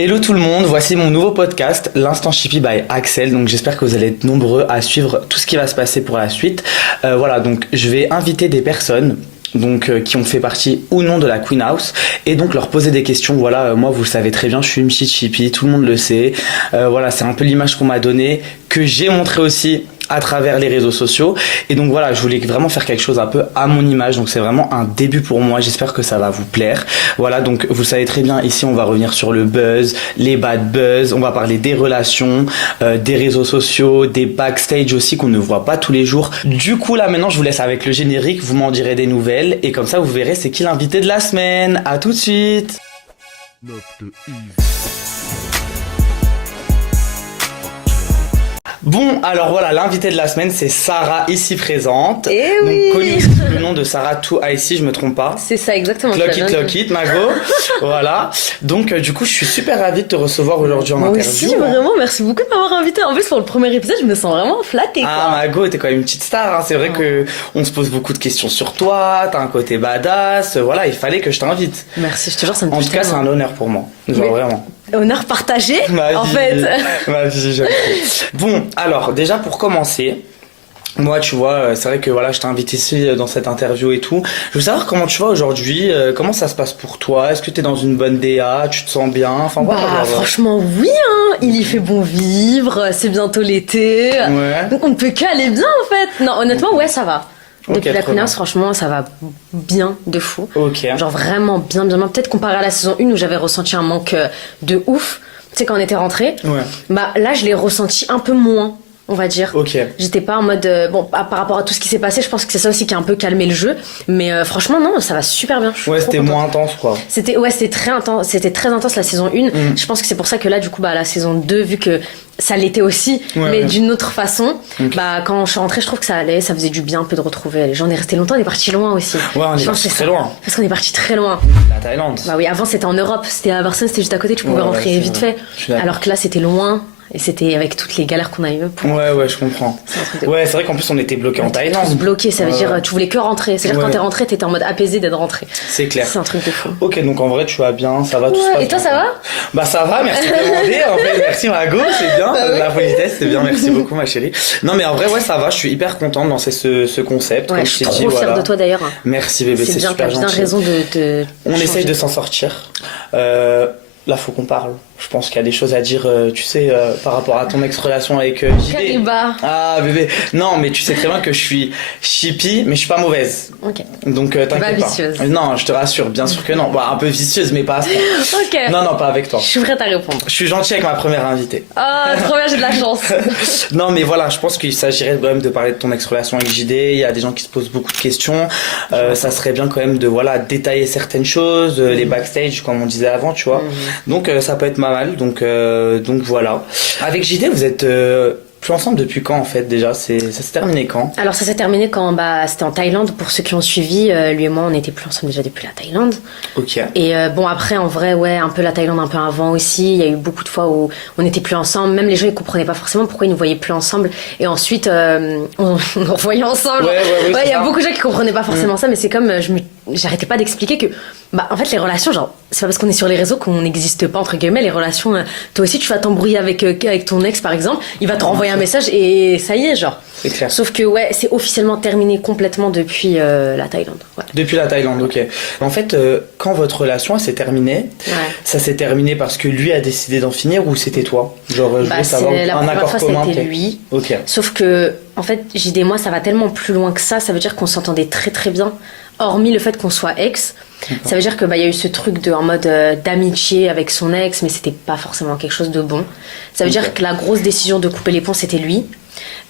Hello tout le monde, voici mon nouveau podcast, l'Instant Shippy by Axel. Donc j'espère que vous allez être nombreux à suivre tout ce qui va se passer pour la suite. Voilà, donc je vais inviter des personnes qui ont fait partie ou non de la Queen House et donc leur poser des questions. Voilà, moi vous le savez très bien, je suis une petite Shippy, tout le monde le sait. Voilà, c'est un peu l'image qu'on m'a donnée, que j'ai montré aussi à travers les réseaux sociaux, et donc voilà, je voulais vraiment faire quelque chose un peu à mon image, donc c'est vraiment un début pour moi, j'espère que ça va vous plaire. Voilà, donc vous savez très bien, ici on va revenir sur le buzz, les bad buzz, on va parler des relations, des réseaux sociaux, des backstage aussi qu'on ne voit pas tous les jours. Du coup là maintenant je vous laisse avec le générique, vous m'en direz des nouvelles, et comme ça vous verrez c'est qui l'invité de la semaine. À tout de suite. Bon, alors voilà, l'invité de la semaine, c'est Sarah, ici présente. Eh donc, oui. connue sous le nom de Sarah Too Icy, je me trompe pas. C'est ça, exactement. Clock it, Mago. Voilà. Donc, du coup, je suis super ravie de te recevoir aujourd'hui en Moi interview. aussi, vraiment, merci beaucoup de m'avoir invité. En plus, pour le premier épisode, je me sens vraiment flattée. Ah, Mago, t'es quand même une petite star. Hein. C'est vrai que on se pose beaucoup de questions sur toi. T'as un côté badass. Voilà, il fallait que je t'invite. Merci, je te jure, ça me En touche tout cas, c'est tellement. un honneur pour moi. Genre, vraiment. Honneur partagé, Ma en vie, fait. Ma vie, j'avoue. Bon, alors, déjà pour commencer, moi, tu vois, c'est vrai que voilà, je t'invite ici dans cette interview et tout. Je veux savoir comment tu vas aujourd'hui, comment ça se passe pour toi. Est-ce que t'es dans une bonne DA, tu te sens bien? Enfin, voilà. Bah, franchement, oui, hein. Il y fait bon vivre, c'est bientôt l'été. Ouais. Donc, on ne peut qu'aller bien, en fait. Non, honnêtement, ouais, ça va. Depuis Ok, la trop Queen House, bien. franchement, ça va bien de fou. Ok. Genre vraiment bien. Peut-être comparé à la saison 1 où j'avais ressenti un manque de ouf. Tu sais, quand on était rentrés. Ouais. Bah là, je l'ai ressenti un peu moins, on va dire. Ok. J'étais pas en mode... par rapport à tout ce qui s'est passé, je pense que c'est ça aussi qui a un peu calmé le jeu. Mais franchement, non, ça va super bien. Je suis Ouais, trop c'était contente. moins intense, quoi. C'était très intense. C'était très intense la saison 1. Je pense que c'est pour ça que là, du coup, bah, la saison 2, vu que ça l'était aussi, Ouais, mais ouais. d'une autre façon, Ok. bah, quand je suis rentrée, je trouve que ça allait, ça faisait du bien un peu de retrouver les gens. On est resté longtemps, on est parti loin aussi. Ouais, on est Je pense parti que c'est très ça. loin. Parce qu'on est parti très loin. La Thaïlande. Bah oui, avant c'était en Europe, c'était à Barcelone, c'était juste à côté, tu pouvais Ouais, rentrer c'est vite vrai. fait. Je suis d'accord. Alors que là c'était loin et c'était avec toutes les galères qu'on a eues pour Ouais, je comprends. C'est un truc de Ouais, c'est vrai qu'en plus on était bloqués en tous Thaïlande. bloqués, ça veut Ouais, dire ouais. tu voulais que rentrer. C'est-à-dire Ouais. quand t'es rentré, t'étais en mode apaisé d'être rentré. C'est clair. C'est un truc de fou. Ok, donc en vrai tu vas bien, ça va, tout se Ouais, passe et toi bien, ça quoi. va? Bah ça va, merci de demander. En vrai, merci Margot, c'est bien. Bah oui. La politesse, c'est bien, merci beaucoup ma chérie. Non mais en vrai, ouais, ça va, je suis hyper content de lancer ce concept. Ouais, comme je suis t'ai trop dit, fière voilà. de toi d'ailleurs. Merci bébé, c'est C'est bien, t'as super bien gentil. raison de On changer. essaye de s'en sortir. Là, faut qu'on parle. Je pense qu'il y a des choses à dire, tu sais, par rapport à ton ex-relation avec JB. Kariba. Ah bébé, non mais tu sais très bien que je suis Shippy, mais je suis pas mauvaise. Ok. Donc t'inquiète pas. vicieuse. Non, je te rassure, bien sûr que non. Bah, un peu vicieuse, mais pas à ce point. Ok. Non, pas avec toi. Je suis prête à répondre. Je suis gentil avec ma première invitée. Ah, trop bien, j'ai de la chance. Non mais voilà, je pense qu'il s'agirait quand même de parler de ton ex-relation avec JD. Il y a des gens qui se posent beaucoup de questions. Ça serait bien quand même de détailler certaines choses, les backstage comme on disait avant, tu vois. Donc ça peut être pas mal. Donc voilà. Avec JD, vous êtes plus ensemble depuis quand en fait déjà? Ça s'est terminé quand? Alors ça s'est terminé quand c'était en Thaïlande. Pour ceux qui ont suivi, lui et moi on n'était plus ensemble déjà depuis la Thaïlande. Ok. Et bon après en vrai ouais un peu la Thaïlande un peu avant aussi. Il y a eu beaucoup de fois où on n'était plus ensemble. Même les gens ils comprenaient pas forcément pourquoi ils nous voyaient plus ensemble. Et ensuite on nous revoyait ensemble. Ouais, Il y a ça. beaucoup de gens qui comprenaient pas forcément ça. Mais c'est comme j'arrêtais pas d'expliquer que en fait les relations genre c'est pas parce qu'on est sur les réseaux qu'on n'existe pas entre guillemets. Les relations toi aussi tu vas t'embrouiller avec ton ex par exemple. Il va te renvoyer un message et ça y est genre. C'est clair. Sauf que ouais c'est officiellement terminé complètement depuis la Thaïlande. Ouais. Depuis la Thaïlande, ok. En fait, quand votre relation elle s'est terminée, Ouais. ça s'est terminé parce que lui a décidé d'en finir ou c'était toi? Genre, je voulais savoir La un première accord fois commun. c'était peut-être. lui. Ok. Sauf que, en fait, JD et moi, ça va tellement plus loin que ça. Ça veut dire qu'on s'entendait très très bien. Hormis le fait qu'on soit ex. Ça veut dire que y a eu ce truc en mode d'amitié avec son ex, mais c'était pas forcément quelque chose de bon. Ça veut dire que la grosse décision de couper les ponts, c'était lui.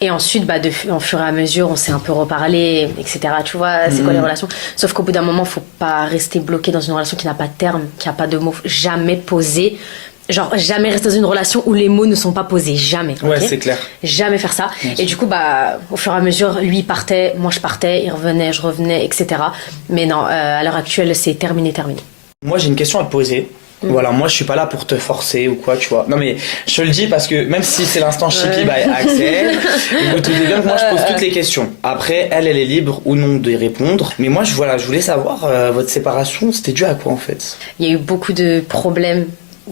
Et ensuite, en fur et à mesure, on s'est un peu reparlé, etc. Tu vois, c'est quoi les relations? Sauf qu'au bout d'un moment, faut pas rester bloqué dans une relation qui n'a pas de terme, qui a pas de mots, jamais posé. Genre, jamais rester dans une relation où les mots ne sont pas posés. Jamais. Ouais, ok c'est clair. Jamais faire ça. Bien Et sûr. du coup, au fur et à mesure, lui partait, moi je partais, il revenait, je revenais, etc. Mais non, à l'heure actuelle, c'est terminé. Moi, j'ai une question à te poser. Voilà, moi je suis pas là pour te forcer ou quoi, tu vois. Non mais je te le dis parce que même si c'est l'instant Shippy by Axel, vous vous doutez bien que moi je pose toutes les questions. Après, elle est libre ou non de répondre. Mais moi je voulais savoir, votre séparation, c'était dû à quoi en fait? Il y a eu beaucoup de problèmes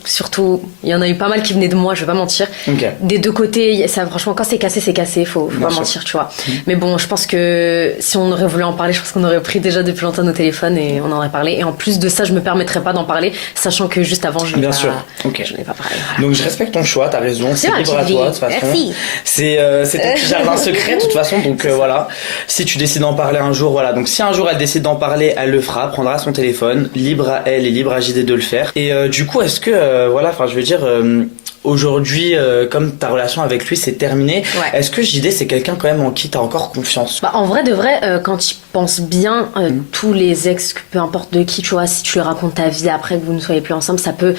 surtout, il y en a eu pas mal qui venaient de moi, je vais pas mentir. Ok. Des deux côtés, ça, franchement, quand c'est cassé, faut Bien pas sûr. mentir, tu vois. Mais bon, je pense que si on aurait voulu en parler, je pense qu'on aurait pris déjà depuis longtemps nos téléphones et on en aurait parlé. Et en plus de ça, je me permettrais pas d'en parler, sachant que juste avant, je n'ai Bien pas, sûr. Ok. je n'ai pas parlé. Voilà. Donc je respecte ton choix, t'as raison, c'est ma libre à petite toi de vie. toute façon. Merci. C'est ton petit jardin secret de toute façon, donc voilà. Si tu décides d'en parler un jour, voilà. Donc si un jour elle décide d'en parler, elle le fera, prendra son téléphone, libre à elle et libre à JD de le faire. Et du coup, est-ce que, voilà, enfin je veux dire, aujourd'hui, comme ta relation avec lui c'est terminé, Ouais. est-ce que JD c'est quelqu'un quand même en qui t'as encore confiance? Bah, en vrai de vrai, quand tu penses bien, tous les ex, peu importe de qui, tu vois, si tu lui racontes ta vie après que vous ne soyez plus ensemble, ça peut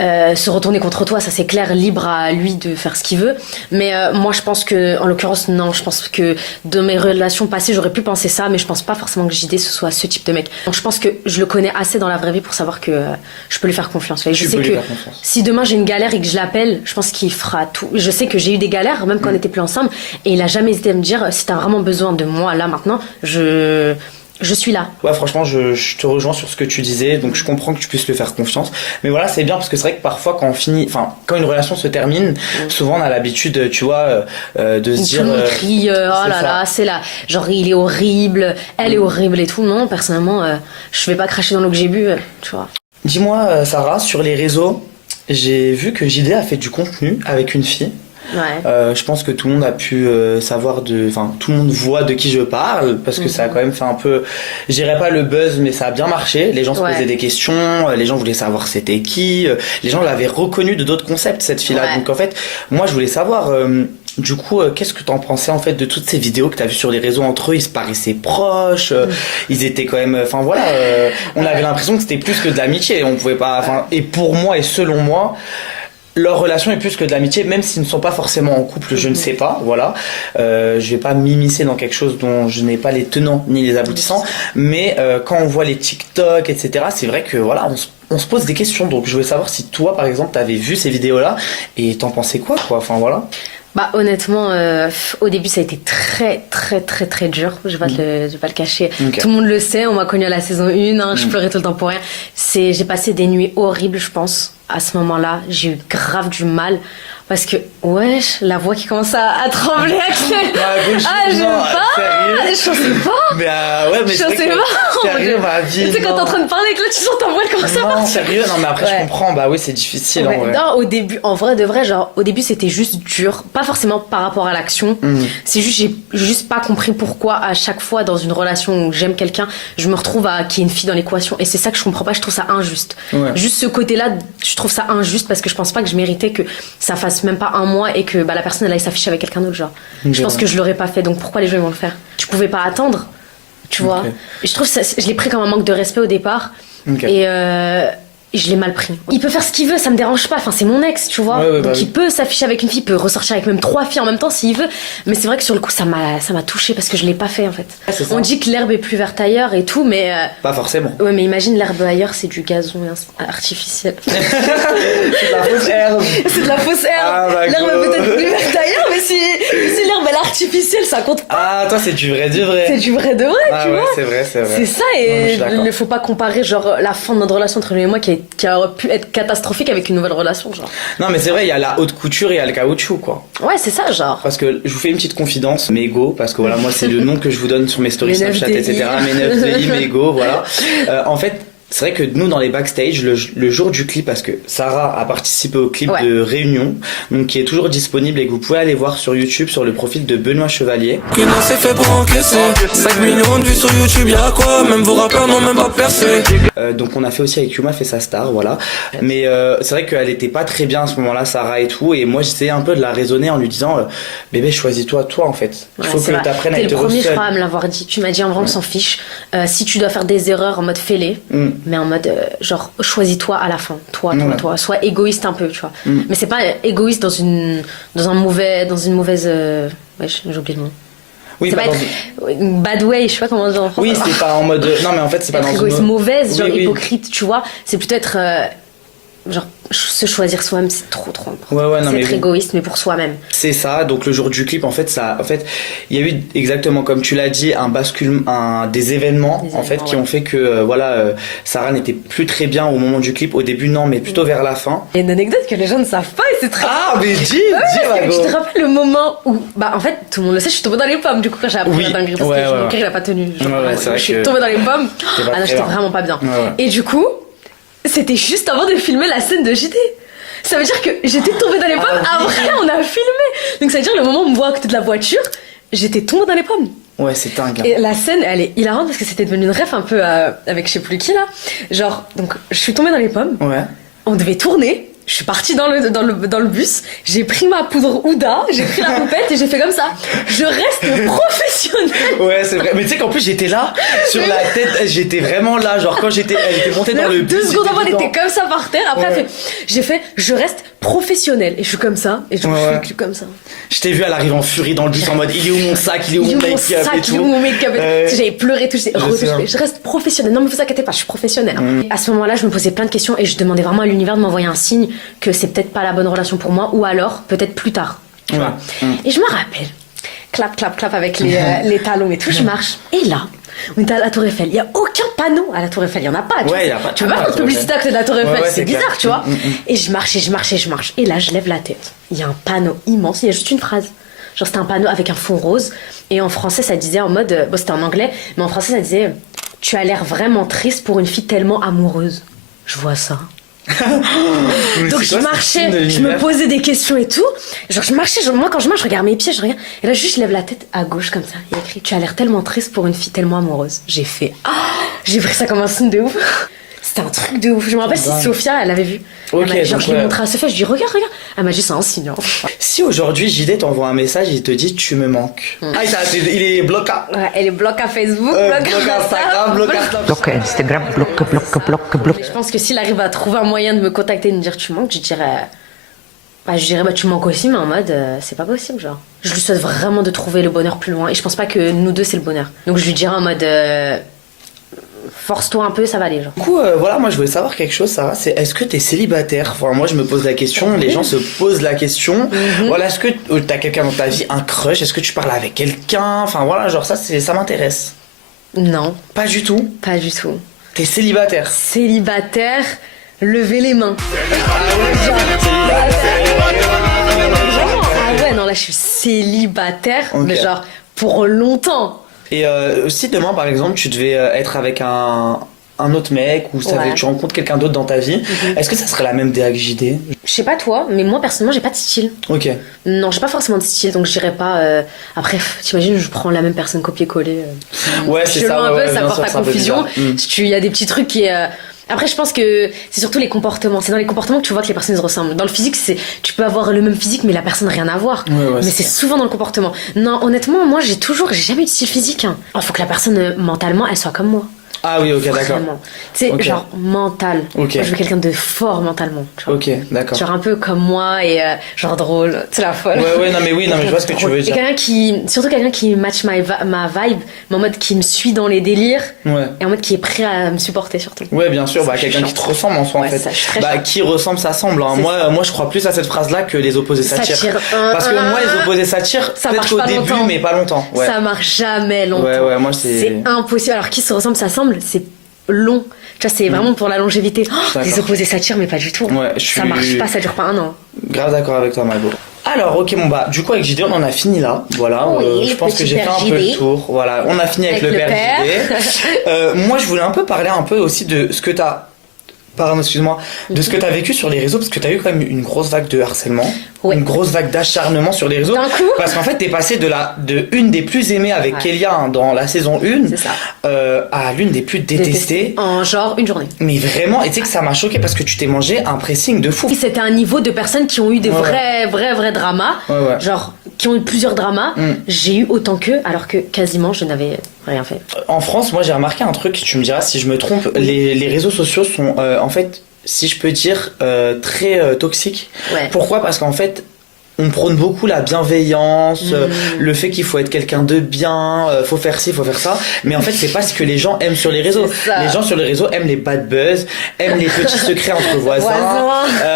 se retourner contre toi, ça c'est clair, libre à lui de faire ce qu'il veut. Mais moi je pense que, en l'occurrence, non, je pense que de mes relations passées, j'aurais pu penser ça, mais je pense pas forcément que JD ce soit ce type de mec. Donc je pense que je le connais assez dans la vraie vie pour savoir que je peux lui faire confiance. Et je Tu sais peux lui que faire confiance. si demain j'ai une galère et que je l'appelle, je pense qu'il fera tout. Je sais que j'ai eu des galères, même quand on n'était plus ensemble, et il a jamais hésité à me dire, si t'as vraiment besoin de moi là maintenant, je suis là. Ouais, franchement, je te rejoins sur ce que tu disais, donc je comprends que tu puisses lui faire confiance. Mais voilà, c'est bien parce que c'est vrai que parfois, quand une relation se termine, souvent on a l'habitude, tu vois, de se Tout dire. le monde crie, oh là ça. là, c'est là. Genre, il est horrible, elle est horrible et tout. Non, personnellement, je vais pas cracher dans l'eau que j'ai bu, tu vois. Dis-moi, Sarah, sur les réseaux, j'ai vu que JD a fait du contenu avec une fille. Ouais. Je pense que tout le monde a pu savoir enfin tout le monde voit de qui je parle parce que ça a quand même fait un peu, je dirais pas le buzz, mais ça a bien marché. Les gens se Ouais. posaient des questions, les gens voulaient savoir c'était qui, les gens l'avaient reconnu de d'autres concepts cette fille-là. Ouais. Donc en fait, moi je voulais savoir. Du coup, qu'est-ce que t'en pensais en fait de toutes ces vidéos que t'as vues sur les réseaux entre eux? Ils se paraissaient proches, ils étaient quand même. Enfin voilà, on avait l'impression que c'était plus que de l'amitié. On pouvait pas. Enfin, et pour moi et selon moi, leur relation est plus que de l'amitié, même s'ils ne sont pas forcément en couple, je ne sais pas, voilà. Je vais pas m'immiscer dans quelque chose dont je n'ai pas les tenants ni les aboutissants, mais quand on voit les TikTok, etc., c'est vrai que voilà, on se pose des questions. Donc je voulais savoir si toi, par exemple, t'avais vu ces vidéos-là et t'en pensais quoi, enfin voilà. Bah honnêtement, au début ça a été très très très très dur, je vais pas le cacher. Ok. Tout le monde le sait, on m'a connu à la saison 1, hein, je pleurais tout le temps pour rien. J'ai passé des nuits horribles, je pense. À ce moment-là, j'ai eu grave du mal. Parce que, wesh, la voix qui commence à trembler, Axel. Je sais pas. Je sais pas. Mais ouais, mais Je c'est vrai sais que- pas. Sérieux, ma vie. Tu sais, quand t'es en train de parler, que là, tu sens ta voix, elle commence à Non, partir. sérieux, non, mais après je Ouais. comprends. Bah oui, c'est difficile Ouais. en vrai. Non, au début, en vrai de vrai, genre, au début c'était juste dur. Pas forcément par rapport à l'action. C'est juste, j'ai juste pas compris pourquoi à chaque fois dans une relation où j'aime quelqu'un, je me retrouve à qu'il y ait une fille dans l'équation. Et c'est ça que je comprends pas, je trouve ça injuste. Ouais. Juste ce côté-là, je trouve ça injuste parce que je pense pas que je méritais que ça fasse même pas un mois et que bah, la personne elle aille s'afficher avec quelqu'un d'autre, genre. Ok, Je pense ouais. que je l'aurais pas fait, donc pourquoi les gens ils vont le faire? Tu pouvais pas attendre, tu vois. Ok. Et je trouve ça, je l'ai pris comme un manque de respect au départ. Ok. Et je l'ai mal pris. Il peut faire ce qu'il veut, ça me dérange pas. Enfin, c'est mon ex, tu vois. Ouais, ouais, Donc bah il oui. peut s'afficher avec une fille, il peut ressortir avec même 3 filles en même temps s'il veut. Mais c'est vrai que sur le coup, ça m'a touché parce que je l'ai pas fait en fait. Ouais, c'est ça. On dit que l'herbe est plus verte ailleurs et tout, mais Pas forcément. ouais, mais imagine l'herbe ailleurs, c'est du gazon artificiel. C'est la fausse herbe. C'est de la fausse herbe. Ah, d'accord. L'herbe est peut-être plus verte ailleurs, mais si l'herbe elle est artificielle, ça compte pas. Ah, toi, c'est du vrai, du vrai. C'est du vrai de vrai, Ah tu ouais, vois. c'est vrai, c'est vrai. C'est ça, Non, mais je et suis d'accord. il ne faut pas comparer genre la fin de notre relation entre lui et moi qui aurait pu être catastrophique avec une nouvelle relation, genre. Non, mais c'est vrai, il y a la haute couture et il y a le caoutchouc, quoi. Ouais, c'est ça, genre. Parce que je vous fais une petite confidence, Mego, parce que voilà, moi, c'est le nom que je vous donne sur mes stories Mes neuf Snapchat, etc. DI. Mes 9 DI, Mego, voilà. En fait, c'est vrai que nous, dans les backstage, le jour du clip, parce que Sarah a participé au clip Ouais. de Réunion, donc qui est toujours disponible et que vous pouvez aller voir sur YouTube, sur le profil de Benoît Chevalier. Qu'une c'est fait pour encaisser 5 millions de vues sur YouTube, y'a quoi? Même vos rappeurs n'ont même pas percé. Donc on a fait aussi avec Yuma fait sa star, voilà. Mais c'est vrai qu'elle était pas très bien à ce moment-là, Sarah et tout. Et moi j'essayais un peu de la raisonner en lui disant bébé, choisis-toi, toi en fait. Il Ouais, faut c'est que vrai. t'apprennes à T'es être le premier, je seule. crois, à me l'avoir dit. Tu m'as dit en vrai, on s'en fiche. Si tu dois faire des erreurs, en mode fais-les. Mais en mode, genre, choisis-toi à la fin. Toi. Sois égoïste un peu, tu vois. Mais c'est pas égoïste dans une mauvaise. Ouais, j'ai oublié le mot. Oui, Ça pas va dans être une bad way, je sais pas comment dire en français. Oui, c'est pas en mode. Non, mais en fait, c'est pas Être dans égoïste une. mauvaise, genre Oui, oui. hypocrite, tu vois. C'est plutôt être genre se choisir soi-même, c'est trop important. Ouais, non, c'est mais être oui. égoïste, mais pour soi-même. C'est ça, donc le jour du clip, en fait, il y a eu exactement comme tu l'as dit, des événements, en fait, qui ont fait que, Sarah n'était plus très bien au moment du clip. Au début, non, mais plutôt vers la fin. Il y a une anecdote que les gens ne savent pas et c'est très... Ah, mais dis, Tu te rappelles le moment où, en fait, tout le monde le sait, je suis tombée dans les pommes, du coup, quand j'ai appris la dinguerie, parce que mon cœur, il a pas tenu. Je suis tombée dans les pommes. Ah non, j'étais vraiment pas bien. Et du coup, c'était juste avant de filmer la scène de JT. Ça veut dire que j'étais tombée dans les pommes, après on a filmé. Donc ça veut dire le moment où on me voit à côté de la voiture, j'étais tombée dans les pommes. Ouais, c'est dingue. Et la scène, elle est hilarante parce que c'était devenu une ref un peu avec je sais plus qui là. Genre, donc je suis tombée dans les pommes, on devait tourner. Je suis partie dans le bus, j'ai pris ma poudre Ouda, j'ai pris la poupette et j'ai fait comme ça. Je reste professionnelle. Ouais, c'est vrai. Mais tu sais qu'en plus, j'étais là, sur la tête, j'étais vraiment là. Genre, quand elle était montée dans le bus. 2 secondes avant, elle était comme ça par terre. Après, j'ai fait, je reste professionnelle. Et je suis comme ça. Et je suis comme ça. Je t'ai vu, elle arrive en furie dans le bus en mode, il est où mon sac, il est où mon make-up et tout. Il est où mon make-up et tout. J'avais pleuré, tout. Je reste professionnelle. Non, mais vous inquiétez pas, je suis professionnelle. À ce moment-là, je me posais plein de questions et je demandais vraiment à l'univers de m'envoyer un signe que c'est peut-être pas la bonne relation pour moi ou alors peut-être plus tard. Tu vois. Et je me rappelle, clap avec les talons et tout, je marche. Et là, on est à la Tour Eiffel. Il y a aucun panneau à la Tour Eiffel. Il y en a pas. Tu vois pas de publicité à côté de la Tour Eiffel. C'est bizarre, tu vois. Et je marche. Et là, je lève la tête. Il y a un panneau immense. Il y a juste une phrase. Genre, c'était un panneau avec un fond rose. Et en français, ça disait en mode. Bon, c'était en anglais, mais en français, ça disait tu as l'air vraiment triste pour une fille tellement amoureuse. Je vois ça. Donc je marchais, je me posais des questions et tout. Genre je marchais, moi quand je marche, je regarde mes pieds, je regarde. Et là juste je lève la tête à gauche comme ça. Il y a écrit tu as l'air tellement triste pour une fille tellement amoureuse. J'ai fait j'ai pris ça comme un signe de ouf. C'était un truc de ouf. Je me rappelle si Sophia elle l'avait vu. Genre je l'ai montré à Sophia, je lui dis regarde. Elle m'a dit c'est un signe. Si aujourd'hui JD t'envoie un message, il te dit tu me manques. Il est bloqué. Ouais, elle est bloquée à Facebook, bloqué Instagram, bloqué Instagram, bloqué. Je pense que s'il arrive à trouver un moyen de me contacter et de me dire tu manques, je dirais tu manques aussi, mais en mode c'est pas possible genre. Je lui souhaite vraiment de trouver le bonheur plus loin et je pense pas que nous deux c'est le bonheur. Donc je lui dirais en mode force-toi un peu, ça va aller genre. Du coup, moi je voulais savoir quelque chose, Sarah, c'est est-ce que t'es célibataire? Enfin, moi je me pose la question, les gens se posent la question. Voilà, est-ce que t'as quelqu'un dans ta vie, un crush? Est-ce que tu parles avec quelqu'un? Enfin voilà, genre ça m'intéresse. Non. Pas du tout? Pas du tout. T'es célibataire? Célibataire, levez les mains. Ah ouais, non là je suis célibataire, mais genre pour longtemps. Et si demain, par exemple, tu devais être avec un autre mec ou tu rencontres quelqu'un d'autre dans ta vie, est-ce que ça serait la même DA que JD? Je sais pas toi, mais moi personnellement, j'ai pas de style. Ok. Non, j'ai pas forcément de style, donc je dirais pas. Après, t'imagines, je prends la même personne copier-coller. Ouais, c'est ça. Un peu, ça porte à confusion. Il y a des petits trucs qui. Après, je pense que c'est surtout les comportements. C'est dans les comportements que tu vois que les personnes se ressemblent. Dans le physique, tu peux avoir le même physique, mais la personne n'a rien à voir. Mais c'est souvent dans le comportement. Non, honnêtement, moi, j'ai jamais eu de style physique. Il faut que la personne, mentalement, elle soit comme moi. Ah oui, ok, d'accord. Tu sais, genre mental. Moi, je veux quelqu'un de fort mentalement. Ok, d'accord. Genre un peu comme moi et genre drôle. C'est la folle. Ouais, non, mais je vois ce que tu veux dire. Et surtout quelqu'un qui match ma vibe, mais en mode qui me suit dans les délires. Et en mode qui est prêt à me supporter surtout. Ouais, bien sûr, quelqu'un qui te ressemble en soi en fait. Ça, qui ressemble, ça semble. Hein. Moi, je crois plus à cette phrase-là que les opposés s'attirent. Parce que moi, les opposés s'attirent peut-être au début, mais pas longtemps. Ouais. Ça marche jamais longtemps. Ouais, moi c'est impossible. Alors qui se ressemble, ça semble, c'est long. Tu vois, c'est vraiment pour la longévité. Les opposés s'attirent, mais pas du tout. Ça marche pas, ça dure pas un an. Grave d'accord avec toi, Margot. Alors, ok, du coup, avec JD, on en a fini là. Voilà, je pense que j'ai fait un peu le tour. Voilà, on a fini avec le père JD. Moi, je voulais un peu parler aussi de ce que t'as. Pardon, excuse-moi, de ce que tu as vécu sur les réseaux, parce que tu as eu quand même une grosse vague de harcèlement, une grosse vague d'acharnement sur les réseaux. D'un coup. Parce qu'en fait, t'es passé de une des plus aimées avec Kélia dans la saison 1 à l'une des plus détestées. En genre une journée. Mais vraiment, et tu sais que ça m'a choqué parce que tu t'es mangé un pressing de fou. C'était un niveau de personnes qui ont eu des vrais dramas, genre qui ont eu plusieurs dramas. J'ai eu autant qu'eux, alors que quasiment je n'avais rien fait. En France, moi j'ai remarqué un truc, tu me diras si je me trompe, les réseaux sociaux sont en fait, si je peux dire, très toxiques. Pourquoi? Parce qu'en fait, on prône beaucoup la bienveillance, le fait qu'il faut être quelqu'un de bien, faut faire ci, faut faire ça. Mais en fait, c'est pas ce que les gens aiment sur les réseaux. Les gens sur les réseaux aiment les bad buzz, aiment les petits secrets entre voisins.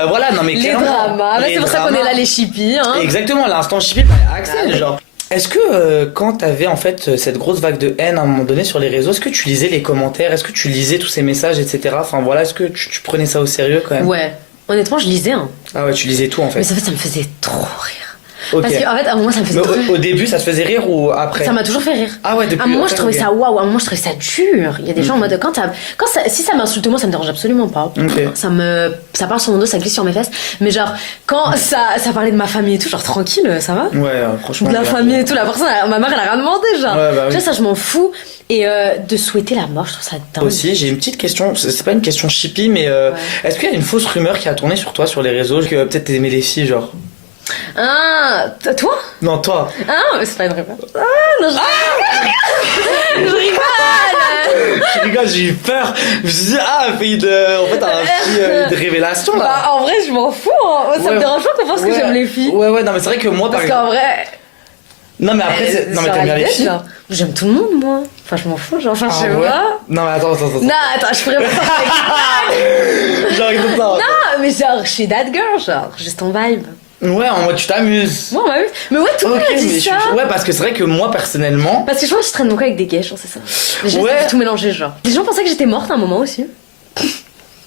Voilà, non mais les clairement. dramas. C'est pour ça qu'on est là, les chippies. Hein. Exactement, l'instant chippie par Axel, genre. Est-ce que quand t'avais en fait cette grosse vague de haine à un moment donné sur les réseaux, est-ce que tu lisais les commentaires, est-ce que tu lisais tous ces messages, etc. Enfin voilà, est-ce que tu prenais ça au sérieux quand même? Ouais, honnêtement, je lisais. Hein. Ah ouais, tu lisais tout en fait. Mais ça me faisait trop rire. Ok. Parce qu'en fait, à un moment, ça me faisait trop rire. Au début, ça te faisait rire ou après? Ça m'a toujours fait rire. Ah ouais, depuis. À un moment, je trouvais ça waouh, à un moment, je trouvais ça dur. Il y a des gens en mode si ça m'insulte moi, ça me dérange absolument pas. Okay. Ça parle sur mon dos, ça glisse sur mes fesses. Mais genre, quand ça parlait de ma famille et tout, genre tranquille, ça va. Ouais, franchement. De la famille et tout, la personne, ma mère, elle a rien demandé, genre. Ouais, bah oui. Tu vois, ça, je m'en fous. Et de souhaiter la mort, je trouve ça dingue. Aussi, j'ai une petite question, c'est pas une question chippie, mais est-ce qu'il y a une fausse rumeur qui a tourné sur toi sur les réseaux, que peut-être t'aimais les filles, genre? Ah, toi? Non, toi. Ah, mais c'est pas une rumeur. Ah, non, je rigole. Je rigole, j'ai eu peur. Je me suis dit, un pays de. En fait, un petit de révélation là. Bah, en vrai, je m'en fous. Hein. Ça me dérange pas qu'on pense que j'aime les filles. Ouais, non, mais c'est vrai que moi, parce qu'en vrai. Non, mais après, non, mais t'aimes bien les filles. Genre, j'aime tout le monde, moi. Enfin, je m'en fous, genre, enfin, je sais pas. Non, mais attends. Non, attends, je ferais pas. Genre, écoute ça. Non, mais genre, je suis that girl, genre, juste en vibe. Ouais, en mode tu t'amuses. Ouais, bah oui. Mais ouais, tout le monde a dit ça. Ouais, parce que c'est vrai que moi, personnellement. Parce que je pense que je traîne beaucoup avec des gays, genre, c'est ça. J'ai tout mélangé, genre. Les gens pensaient que j'étais morte à un moment aussi.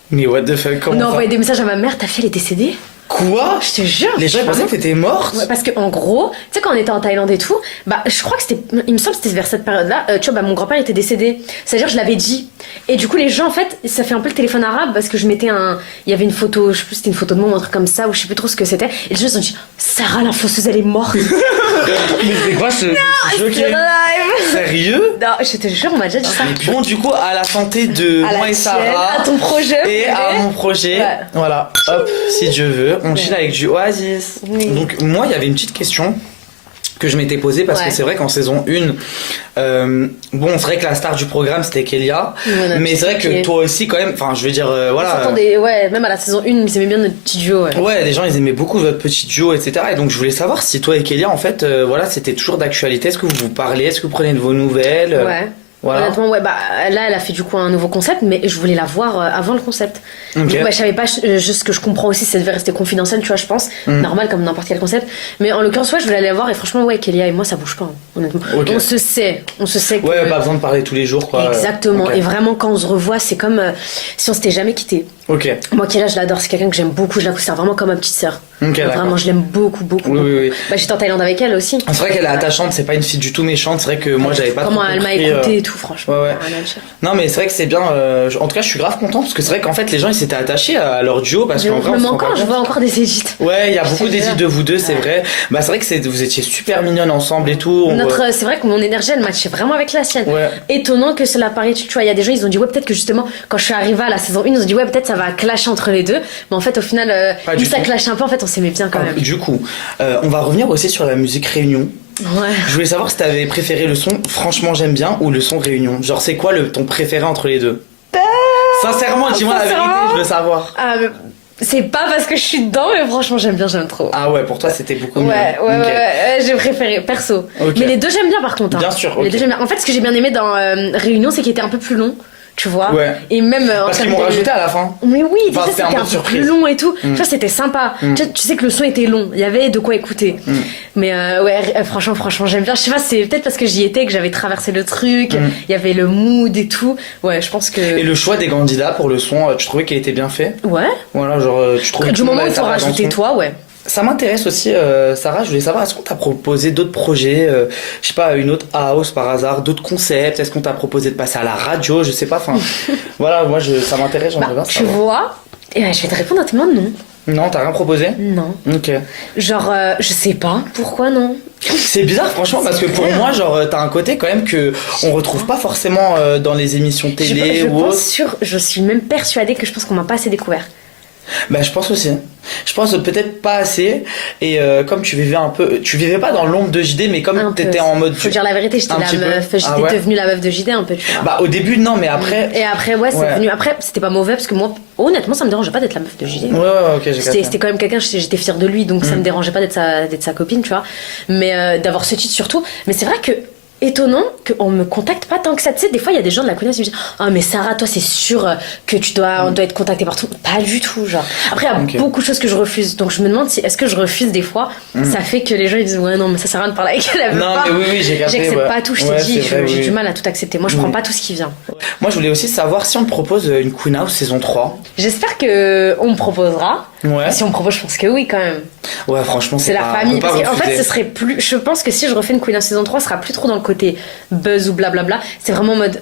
Mais what the fuck, comment on a ça? envoyé des messages à ma mère, ta fille, elle est décédée. Quoi? Je te jure. Les gens pensaient que t'étais morte? Ouais, parce que en gros, tu sais, quand on était en Thaïlande et tout, bah je crois que c'était, il me semble que c'était vers cette période-là, tu vois, bah mon grand-père était décédé. C'est-à-dire, je l'avais dit. Et du coup, les gens, en fait, ça fait un peu le téléphone arabe parce que je mettais il y avait une photo, je sais plus, c'était une photo de moi ou un truc comme ça, ou je sais plus trop ce que c'était. Et les gens se sont dit, Sarah, la fosseuse, elle est morte. Mais c'est quoi ce choqué? Sérieux? Non, je te jure, on m'a déjà dit ça. Bon, du coup, à la santé de à moi et Sarah. À ton projet. Et à mon projet. Ouais. Voilà. Hop, si Dieu veut. On chill avec du Oasis. Oui. Donc, moi, il y avait une petite question que je m'étais posée parce que c'est vrai qu'en saison 1, bon, c'est vrai que la star du programme c'était Kélia, mais c'est vrai que toi aussi, quand même, enfin, je veux dire, voilà. Ouais, même à la saison 1, ils aimaient bien notre petit duo. Ouais, les gens ils aimaient beaucoup votre petit duo, etc. Et donc, je voulais savoir si toi et Kélia, en fait, voilà, c'était toujours d'actualité. Est-ce que vous vous parlez? Est-ce que vous prenez de vos nouvelles? Ouais. Voilà. Honnêtement, ouais, bah là, elle a fait du coup un nouveau concept, mais je voulais la voir avant le concept. Okay. Donc, ouais, je savais pas, juste ce que je comprends aussi, ça devait rester confidentiel, tu vois, je pense. Normal, comme n'importe quel concept. Mais en l'occurrence, ouais, je voulais aller la voir, et franchement, ouais, Kélia et moi, ça bouge pas, hein, honnêtement. Okay. On se sait que. Ouais, pas besoin de parler tous les jours, quoi. Exactement. Okay. Et vraiment, quand on se revoit, c'est comme si on s'était jamais quitté. Ok. Moi, Kélia, je l'adore, c'est quelqu'un que j'aime beaucoup, je la considère vraiment comme ma petite sœur. Okay, vraiment, je l'aime beaucoup. Oui. Bah, j'étais en Thaïlande avec elle aussi. C'est vrai qu'elle est attachante, c'est pas une fille du tout méchante, c'est vrai que moi, j'avais pas comment elle m'a écouté et tout, franchement. Ouais. Non, mais c'est vrai que c'est bien. En tout cas, je suis grave content parce que c'est vrai qu'en fait, les gens ils s'étaient attachés à leur duo parce qu'en vrai, je vois encore des edits. Ouais, il y a beaucoup d'édits de vous deux, c'est vrai. Bah, c'est vrai que vous étiez super mignonnes ensemble et tout. C'est vrai que mon énergie elle matchait vraiment avec la sienne. Ouais. Étonnant que cela paraît, tu vois, il y a des gens ils ont dit ouais, peut-être que justement, quand je suis arrivée à la saison 1, ils ont dit ouais, peut-être ça va clasher entre les deux. Mais en fait, au final, vu ça clash un peu, en fait, on s'aimait bien quand même. Du coup, on va revenir aussi sur la musique Réunion. Ouais. Je voulais savoir si t'avais préféré le son Franchement j'aime bien ou le son Réunion. Genre c'est quoi ton préféré entre les deux? Sincèrement, dis-moi la vérité, je veux savoir. C'est pas parce que je suis dedans, mais franchement j'aime trop. Ah ouais, pour toi c'était beaucoup mieux. Ouais, j'ai préféré, perso. Okay. Mais les deux j'aime bien par contre. Hein. Bien sûr. Okay. Les deux j'aime bien. En fait, ce que j'ai bien aimé dans Réunion, c'est qu'il était un peu plus long. Tu vois, et même parce qu'ils m'ont rajouté à la fin. Mais oui, enfin, c'était un peu plus long et tout. Tu vois, c'était sympa. Tu sais que le son était long, il y avait de quoi écouter. Mais franchement, j'aime bien. Je sais pas, c'est peut-être parce que j'y étais que j'avais traversé le truc. Il y avait le mood et tout. Ouais, je pense que. Et le choix des candidats pour le son, tu trouvais qu'il était bien fait? Ouais. Voilà, genre tu trouvais. Du moment où il faut rajouter toi, ouais. Ça m'intéresse aussi, Sarah, je voulais savoir, est-ce qu'on t'a proposé d'autres projets, je sais pas, une autre house par hasard, d'autres concepts, est-ce qu'on t'a proposé de passer à la radio, je sais pas, enfin, voilà, moi ça m'intéresse, j'aimerais bien savoir. Tu vois, et je vais te répondre à tes non. Non, t'as rien proposé? Non. Ok. Genre, je sais pas, pourquoi non? C'est bizarre franchement parce que pour moi genre t'as un côté quand même que on retrouve pas forcément dans les émissions télé je suis même persuadée que je pense qu'on m'a pas assez découvert. Bah je pense pense peut-être pas assez. Et comme tu vivais pas dans l'ombre de JD, mais comme t'étais en mode. Faut dire la vérité, j'étais la meuf, j'étais devenue la meuf de JD un peu, tu vois. Bah au début non, mais après. Et après ouais, c'est devenu. Après c'était pas mauvais parce que moi, honnêtement, ça me dérangeait pas d'être la meuf de JD. Ouais, ok, j'ai compris. C'était quand même quelqu'un, j'étais fière de lui, donc ça me dérangeait pas d'être sa copine, tu vois. Mais d'avoir ce titre surtout. Mais c'est vrai que étonnant qu'on me contacte pas tant que ça. Tu sais, des fois il y a des gens de la connaissance qui me disent ah mais Sarah, toi c'est sûr que on doit être contacté partout. Pas du tout, genre. Après il y a beaucoup de choses que je refuse, donc je me demande si est-ce que je refuse des fois, ça fait que les gens ils disent ouais non mais ça sert à rien de parler avec elle. Non mais oui j'ai capté. J'accepte pas tout, je t'ai dit, j'ai du mal à tout accepter. Moi je prends pas tout ce qui vient. Moi je voulais aussi savoir si on te propose une Queen House saison 3. J'espère que on me proposera. Ouais. Si on me propose, je pense que oui quand même. Ouais, franchement, c'est la famille. Parce qu'en fait, ce serait plus. Je pense que si je refais une Queen House saison 3, ce sera plus trop dans le côté buzz ou blablabla. C'est vraiment en mode.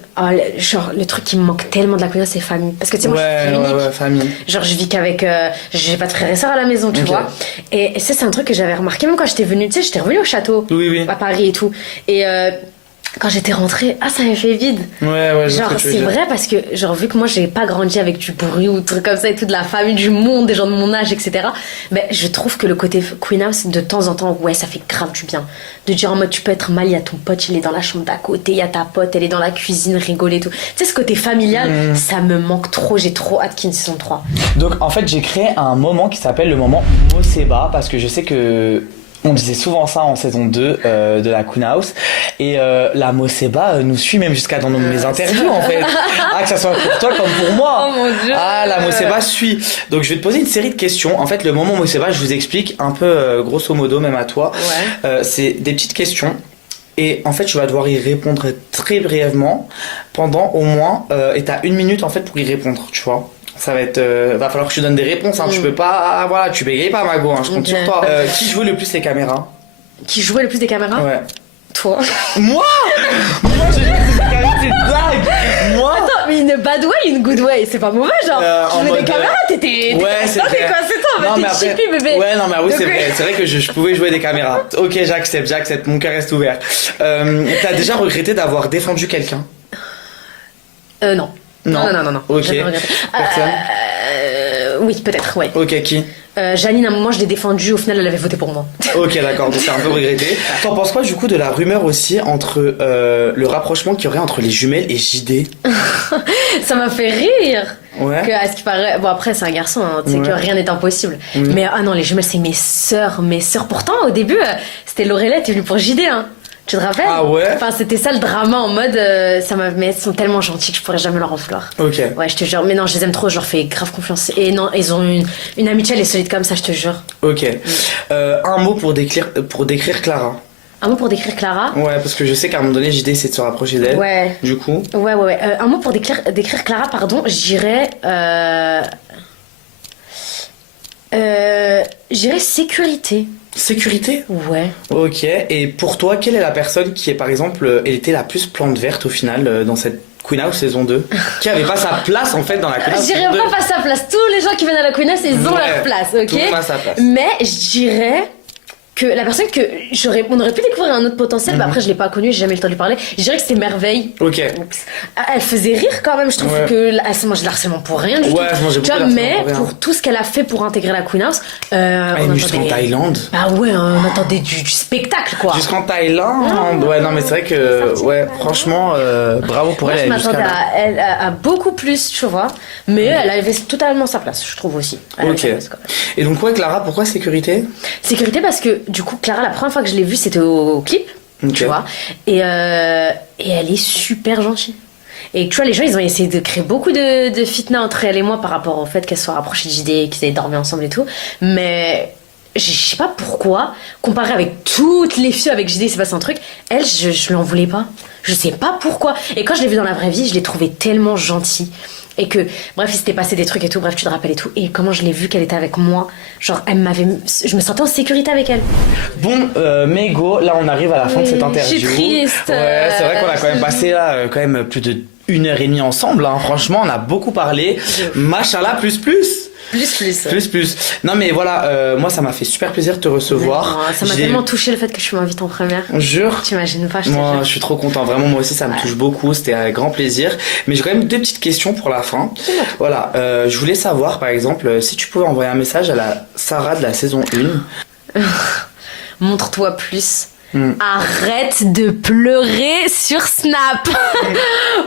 Genre, le truc qui me manque tellement de la Queen House, c'est famille. Parce que tu sais, moi, je suis unique. Ouais, famille. Genre, je vis qu'avec. J'ai pas de frères et sœurs à la maison, tu vois. Et ça, c'est un truc que j'avais remarqué même quand j'étais venue. Tu sais, j'étais revenue au château. Oui. À Paris et tout. Et. Quand j'étais rentrée, ça m'avait fait vide. Ouais, genre c'est vrai parce que genre vu que moi j'ai pas grandi avec du bruit ou trucs comme ça et tout, de la famille, du monde, des gens de mon âge, etc. Mais je trouve que le côté Queen House de temps en temps, ouais, ça fait grave du bien. De dire en mode tu peux être mal, il y a ton pote, il est dans la chambre d'à côté, il y a ta pote, elle est dans la cuisine, rigoler et tout. Tu sais, ce côté familial, ça me manque trop. J'ai trop hâte qu'il y ait une saison 3. Donc en fait j'ai créé un moment qui s'appelle le moment Moseba parce que je sais que on disait souvent ça en saison 2 de la Queen House et la Moseba nous suit même jusqu'à dans mes interviews en fait. Que ça soit pour toi comme pour moi. Oh mon Dieu. La Moseba suit. Donc je vais te poser une série de questions. En fait le moment Moseba, je vous explique un peu grosso modo même à toi. C'est des petites questions. Et en fait, tu vas devoir y répondre très brièvement pendant au moins et t'as 1 minute en fait pour y répondre, tu vois. Ça va être va falloir que je te donne des réponses hein. Je peux pas voilà, tu bégayes pas Mago hein. Je compte sur toi. Qui jouait le plus les caméras? Qui jouait le plus des caméras? Ouais. Toi. Moi je jouais les caméras, c'est une blague. Moi. Attends, mais une bad way, une good way, c'est pas mauvais genre. Tu jouais des caméras, t'étais. Ouais, c'est vrai. Quoi, c'est toi, mais t'es chippy bébé. Ouais, non mais oui, c'est vrai que je pouvais jouer des caméras. OK, j'accepte, mon cœur reste ouvert. T'as déjà regretté d'avoir défendu quelqu'un? Non. Non. Ok. Personne. Oui, peut-être, ouais. Ok, qui? Janine, à un moment, je l'ai défendue, au final, elle avait voté pour moi. Ok, d'accord, donc t'as un peu regretté. T'en penses quoi du coup de la rumeur aussi entre le rapprochement qu'il y aurait entre les jumelles et JD? Ça m'a fait rire. Ouais. Que, à ce qui paraît, bon après c'est un garçon, hein, tu sais que rien n'est impossible. Mais non, les jumelles c'est mes sœurs. Pourtant au début c'était Laurelette est venue pour JD, hein. Tu te rappelles? Ah ouais? Enfin, c'était ça le drama en mode mais elles sont tellement gentilles que je pourrais jamais leur en vouloir. Ok. Ouais, je te jure. Mais non, je les aime trop, je leur fais grave confiance. Et non, ils ont une amitié, elle est solide comme ça, je te jure. Ok. Un mot pour décrire Clara. Un mot pour décrire Clara? Ouais, parce que je sais qu'à un moment donné, JD essaie de se rapprocher d'elle. Ouais. Du coup. Ouais. Un mot pour décrire Clara, pardon, je dirais sécurité. Sécurité? Ouais. Ok, et pour toi, quelle est la personne qui est par exemple, elle était la plus plante verte au final dans cette Queen House saison 2 qui avait pas sa place en fait dans la Queen House je dirais pas sa place, tous les gens qui viennent à la Queen House ils ont leur place, ok? Tout le monde a sa place. Mais je dirais que la personne que on aurait pu découvrir un autre potentiel, bah après je l'ai pas connue, j'ai jamais eu le temps de lui parler. Je dirais que c'était Merveille. Ok. Oups. Elle faisait rire quand même, je trouve que elle se mange de l'harcèlement pour rien du tout. Ouais, je mangeais beaucoup mais pour tout ce qu'elle a fait pour intégrer la Queen House, on jusqu'en Thaïlande. Bah ouais, on attendait du spectacle quoi. Jusqu'en Thaïlande. Ouais, non mais c'est vrai que franchement bravo pour elle. Je m'attendais à beaucoup plus, tu vois, mais elle avait totalement sa place, je trouve aussi. Ok. Et donc Clara, pourquoi sécurité? Sécurité parce que du coup Clara, la première fois que je l'ai vue c'était au clip, tu vois, et elle est super gentille. Et tu vois, les gens ils ont essayé de créer beaucoup de fitna entre elle et moi par rapport au fait qu'elle soit rapprochée de JD, qu'ils aient dormi ensemble et tout, mais je sais pas pourquoi, comparé avec toutes les filles avec JD, il s'est passé un truc, elle je lui en voulais pas, je sais pas pourquoi. Et quand je l'ai vue dans la vraie vie, je l'ai trouvée tellement gentille. Et que, bref, il s'était passé des trucs et tout, bref, tu te rappelles et tout. Et comment je l'ai vue qu'elle était avec moi, genre, je me sentais en sécurité avec elle. Bon, Mégo, là on arrive à la fin de cette interview. Je suis triste. Ouais, c'est vrai qu'on a quand même passé là, quand même plus de 1h30 ensemble, hein. Franchement, on a beaucoup parlé. Machallah plus. Plus. Non mais voilà, moi ça m'a fait super plaisir de te recevoir. Ça m'a tellement touché le fait que tu m'invites en première. Jure. T'imagines pas, Moi je suis trop content, vraiment moi aussi ça me touche beaucoup, c'était un grand plaisir. Mais j'ai quand même deux petites questions pour la fin. Voilà, je voulais savoir par exemple si tu pouvais envoyer un message à la Sarah de la saison 1. Montre-toi plus. Arrête de pleurer sur Snap.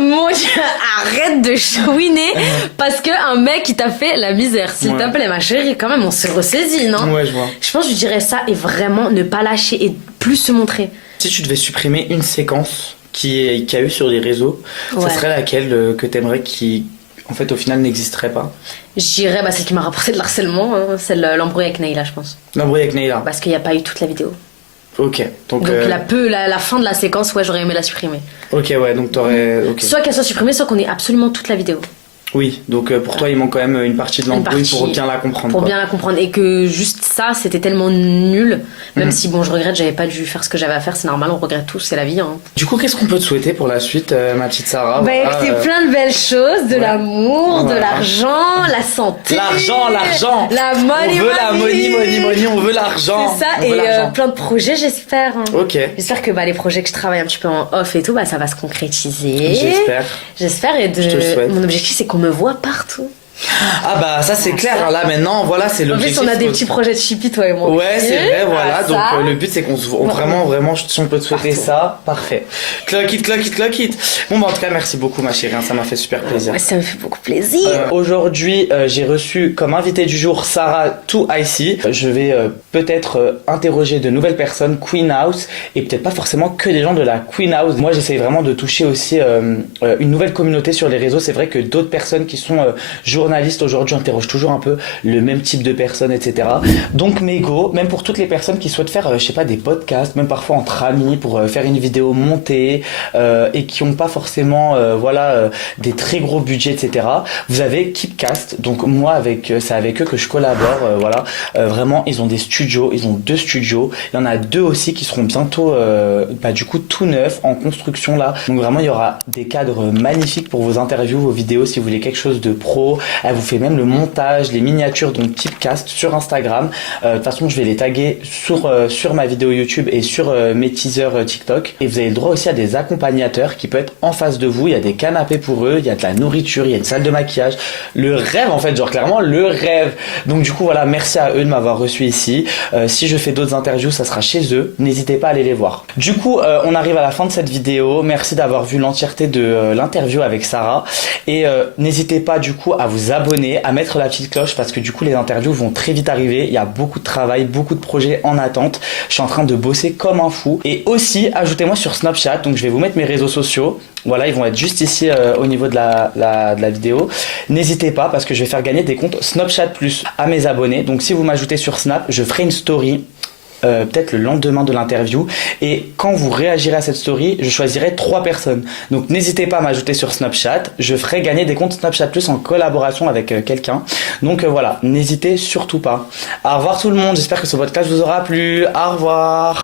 Mon Dieu, arrête de chouiner parce que un mec il t'a fait la misère. S'il t'appelait ma chérie, quand même on se ressaisit, non? Ouais, je vois. Je pense que je dirais ça et vraiment ne pas lâcher et plus se montrer. Si tu devais supprimer une séquence qui a eu sur les réseaux, ça serait laquelle que t'aimerais qui en fait au final n'existerait pas? Je dirais celle qui m'a rapporté de l'harcèlement, celle l'embrouille avec Naïla, je pense. L'embrouille avec Naïla. Parce qu'il n'y a pas eu toute la vidéo. Ok, donc la fin de la séquence, j'aurais aimé la supprimer. Ok, ouais, donc t'aurais. Okay. Soit qu'elle soit supprimée, soit qu'on ait absolument toute la vidéo. Oui, donc pour toi il manque quand même une partie de l'embrouille pour bien la comprendre. Pour bien la comprendre et que juste ça c'était tellement nul, même si je regrette, j'avais pas dû faire ce que j'avais à faire, c'est normal, on regrette tous, c'est la vie. Hein. Du coup, qu'est-ce qu'on peut te souhaiter pour la suite, ma petite Sarah? Écoutez, plein de belles choses, de l'amour, de l'argent, la santé. L'argent. La money. On veut la money, on veut l'argent. C'est ça, et plein de projets j'espère. Hein. Ok. J'espère que les projets que je travaille un petit peu en off et tout, ça va se concrétiser. J'espère et mon objectif c'est qu'on me voit partout. Ah ça c'est clair, ça. Là maintenant voilà c'est l'objectif. En plus on a des petits projets de chippy toi et moi. Ouais c'est vrai voilà donc le but c'est qu'on se voit vraiment si on peut te souhaiter ça, parfait. Clock it. Bon en tout cas merci beaucoup ma chérie, ça m'a fait super plaisir. Ça me fait beaucoup plaisir. Aujourd'hui j'ai reçu comme invité du jour Sarah to IC. Je vais peut-être interroger de nouvelles personnes Queen House et peut-être pas forcément que des gens de la Queen House. Moi j'essaie vraiment de toucher aussi une nouvelle communauté sur les réseaux. C'est vrai que d'autres personnes qui sont journalistes aujourd'hui interrogent toujours un peu le même type de personnes, etc. Donc mes go, même pour toutes les personnes qui souhaitent faire, des podcasts, même parfois entre amis pour faire une vidéo montée et qui n'ont pas forcément des très gros budgets, etc. Vous avez Keepcast, donc moi c'est avec eux que je collabore, vraiment ils ont des studios, ils ont 2 studios, il y en a 2 aussi qui seront bientôt tout neufs en construction là, donc vraiment il y aura des cadres magnifiques pour vos interviews, vos vidéos si vous voulez quelque chose de pro. Elle vous fait même le montage, les miniatures, donc Keepcast sur Instagram. De toute façon, je vais les taguer sur ma vidéo YouTube et sur mes teasers TikTok. Et vous avez le droit aussi à des accompagnateurs qui peuvent être en face de vous. Il y a des canapés pour eux, il y a de la nourriture, il y a une salle de maquillage. Le rêve en fait, clairement le rêve. Donc du coup merci à eux de m'avoir reçu ici. Si je fais d'autres interviews, ça sera chez eux. N'hésitez pas à aller les voir. Du coup, on arrive à la fin de cette vidéo. Merci d'avoir vu l'entièreté de l'interview avec Sarah. Et n'hésitez pas du coup à vous abonner, à mettre la petite cloche parce que du coup les interviews vont très vite arriver. Il y a beaucoup de travail, beaucoup de projets en attente. Je suis en train de bosser comme un fou. Et aussi, ajoutez-moi sur Snapchat. Donc je vais vous mettre mes réseaux sociaux. Voilà, ils vont être juste ici au niveau de la vidéo. N'hésitez pas parce que je vais faire gagner des comptes Snapchat Plus à mes abonnés. Donc si vous m'ajoutez sur Snap, je ferai une story. Peut-être le lendemain de l'interview et quand vous réagirez à cette story je choisirai 3 personnes, donc n'hésitez pas à m'ajouter sur Snapchat, je ferai gagner des comptes Snapchat Plus en collaboration avec quelqu'un, donc n'hésitez surtout pas. Au revoir tout le monde, j'espère que ce podcast vous aura plu, au revoir.